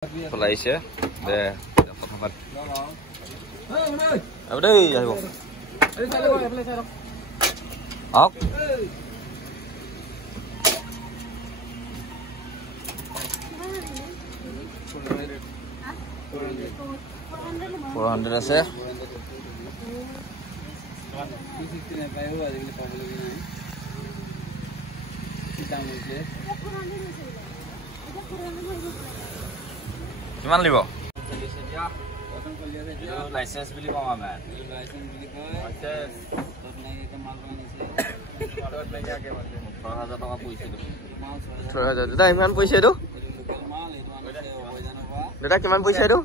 Malaysia, deh, dapat apa? Apa deh, ayo. Up. 400 আছে কিমান লিব licence বুলি কম আমাৰ লাইসেন্স বুলি কয় আছে তত নাই এটা মাল আনিছে তত নাই আগে বলে 6000 টকা পইছে 6000 দাদা ইমান পইছে এটো মাল এটো আনিছে ওইজানবা দাদা কিমান পইছে এটো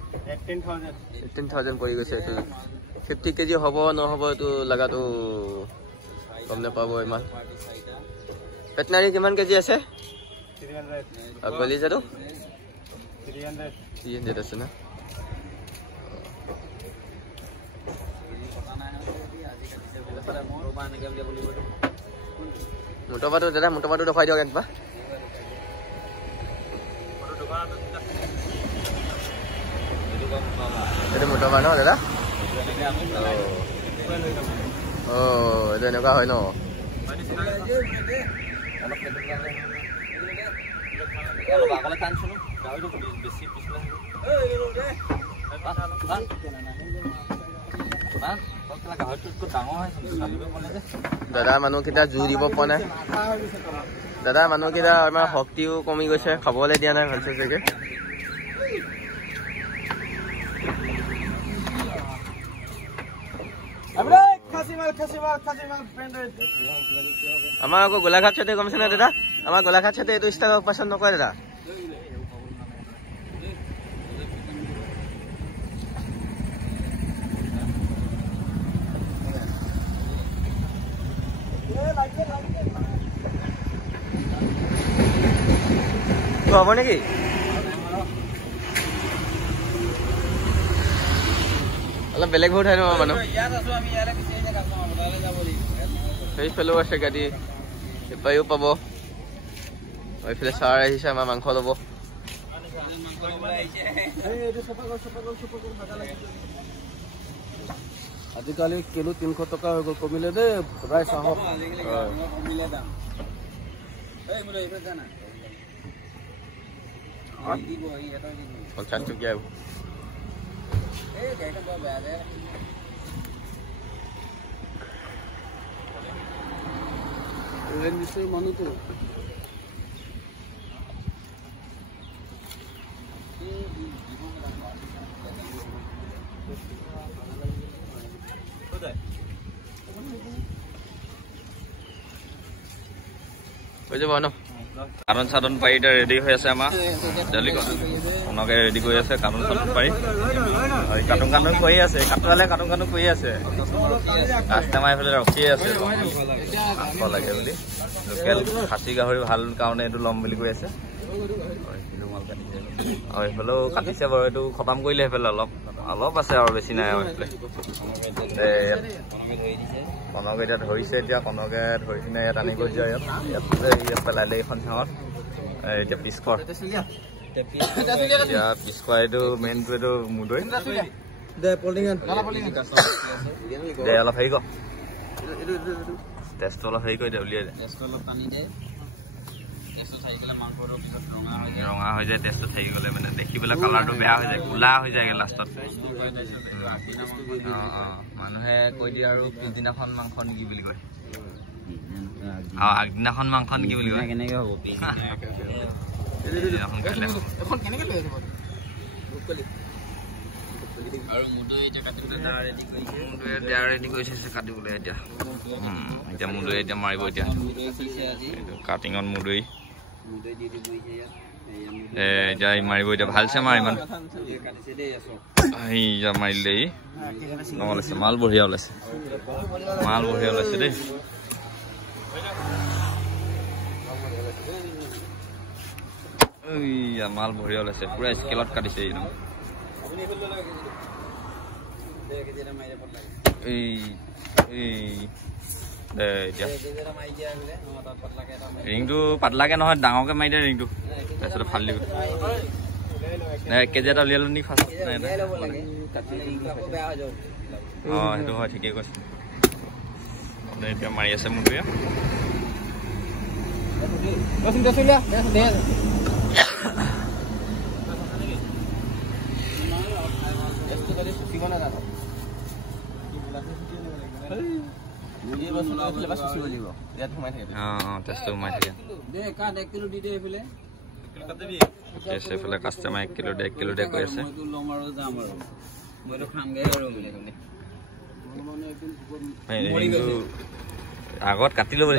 18000 পৰি গৈছে এটো 50 কেজি হ'ব নহব এটো লাগাটো কম না পাবো ইমান পেটনাৰি কিমান কেজি আছে 300 আগলি যাটো 300 আছে না মোটাপাটো দাদা মোটাপাটো দেখাই দিয়ক একবাৰ এটা মোটাপা ন দাদা ও এটা এনেকুৱা হয় ন দাদা মানুহকেইটা জুই দিব পৰা নাই দাদা মানুহকেইটা আমাৰ শক্তিও কমি গৈছে খাবলৈ দিয়া নাই ভালছে চাগে আমাৰ আকৌ গোলাঘাট চাইডে কমিছে না দাদা আমাৰ গোলাঘাট চাইডে এইটো ষ্টাইল অপাৰেশ্যন নকৰে দাদা হ'ব নেকি অলপ বেলেগ বহুত হয় ন মানুহ সেইফালেও আছে গাড়ী এপাইও পাব এইফালে চাৰ আহিছে আমাৰ মাংস ল'ব আজিকালি কিলো 300 টকা হৈ গ'ল কমিলে দেই প্ৰায় চাহক 50 টকীয়া মানুহটো হৈ যাব ন কারণ সাধন পাই এটা রেডি হয়ে আছে আমার জলদি ওনাকে রেডি করে আছে কারণ সাধন পাই কাটুন কাটুন কই আছে কাটুৱালে কাটুন কাটুন কই আছে কাস্টমাৰ ফেলে ৰখি আছে মাংস লাগে বুলি লোকেল খাচী গাহৰি ভাল কাৰণে এটো লম বুলি কৈ আছে কিলো মাল কাটিছে আৰু হেলো কাটিছে বাৰু এটো খতম কৰিলে হেফেলে অলপ আছে আৰু বেছি নাই আৰু হেফেলে কনক এটা ধৰিছে এতিয়া কনকে ধৰিনে ইয়াত আনিব যায় ইয়াত পেলালে এখন চাঙত এতিয়া পিছকৰ এতিয়া পিছকৰ এইটো মেইনটো এইটো মুদৈ দে পলিঙন দে অলপ হেৰি ক টেষ্ট অলপ হেৰি কৰি দে উলিয়াই দে টেষ্ট অলপ পানী দে টেষ্টটো থাকি গ'লে মাংসটো পিছত ৰঙা হৈ যায় টেষ্টটো থাকি গ'লে মানে দেখিবলৈ কালাৰটো বেয়া হৈ যায় কোলা হৈ যায় লাষ্টত মানুহে কৈ দিয়ে আৰু পিছদিনাখন মাংস নেকি বুলি কয় আগদিনাখন মাংস নেকি বুলি কয় কেনেকৈ হ'ব আৰু মুদৈ এতিয়া কাটিবলৈ ৰেডি কৰিছে কাটিবলৈ এতিয়া এতিয়া মুদৈ এতিয়া মাৰিব এতিয়া কাটিঙত মুদৈ এতিয়া মাৰিব এতিয়া ভালছে মাৰ ইমান মাৰিলে ওলাইছে মাল বঢ়িয়া ওলাইছে দেই মাল বঢ়িয়া ওলাইছে পুৰা স্কেলত কাটিছে একদম ৰিংটো পাতলাকে নহয় ডাঙৰকে মাৰি দিয়ে ৰিংটো তাৰপিছত ফালি দিব নাই কেজি এটা উলিয়ালো নি ফাৰ্ষ্ট নাই অঁ সেইটো হয় ঠিকেই কৈছে এতিয়া মাৰি আছে মুৰ্গীয়ে কাষ্টমাৰ 1 কিলো 1.5 কিলো কৈ আছে আগত কাটি ল'ব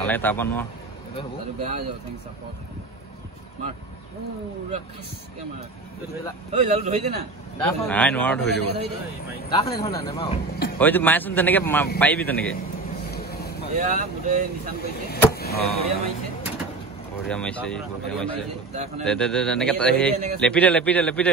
নালাগে তাৰপৰা নাই নোৱাৰো ধৰি দিব হয়তো মায়চোন তেনেকে পাৰিবি তেনেকে বঢ়িয়া মাৰিছে তেনেকে লেপি দে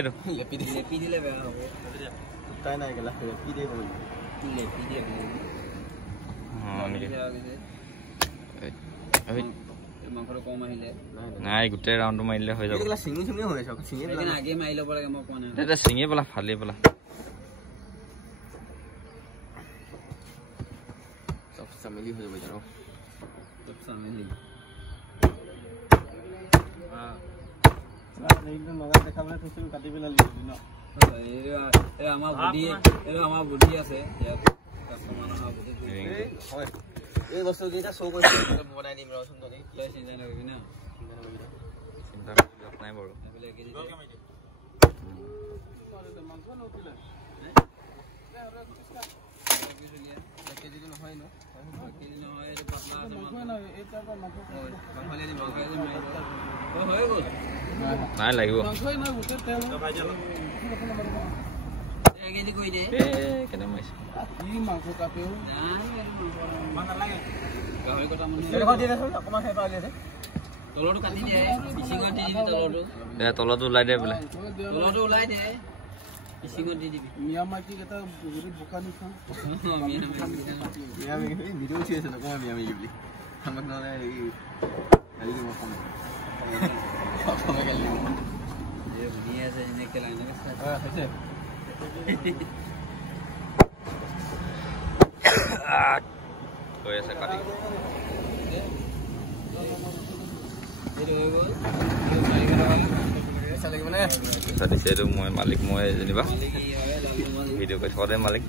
নাই গোটেই ৰাউণ্ডটো মাৰিলে হৈ যাব চিঙি পেলা ফালি পেলা চামিলি হৈ যাব জানো চামিলি আমাৰ বুদ্ধি আছে এই বস্তু কেইটা শ্ব' কৰিছে বনাই দিম ৰচোন তই চিন্তা নকৰিবি না চিন্তা কৰিব নাই বাৰু নাই লাগিব তলতো ওলাই দে বোলে কৈ আছে কাটি পইচা দিছে এইটো মই মালিক মই যেনিবা ভিডিঅ' কৰি থকা মালিক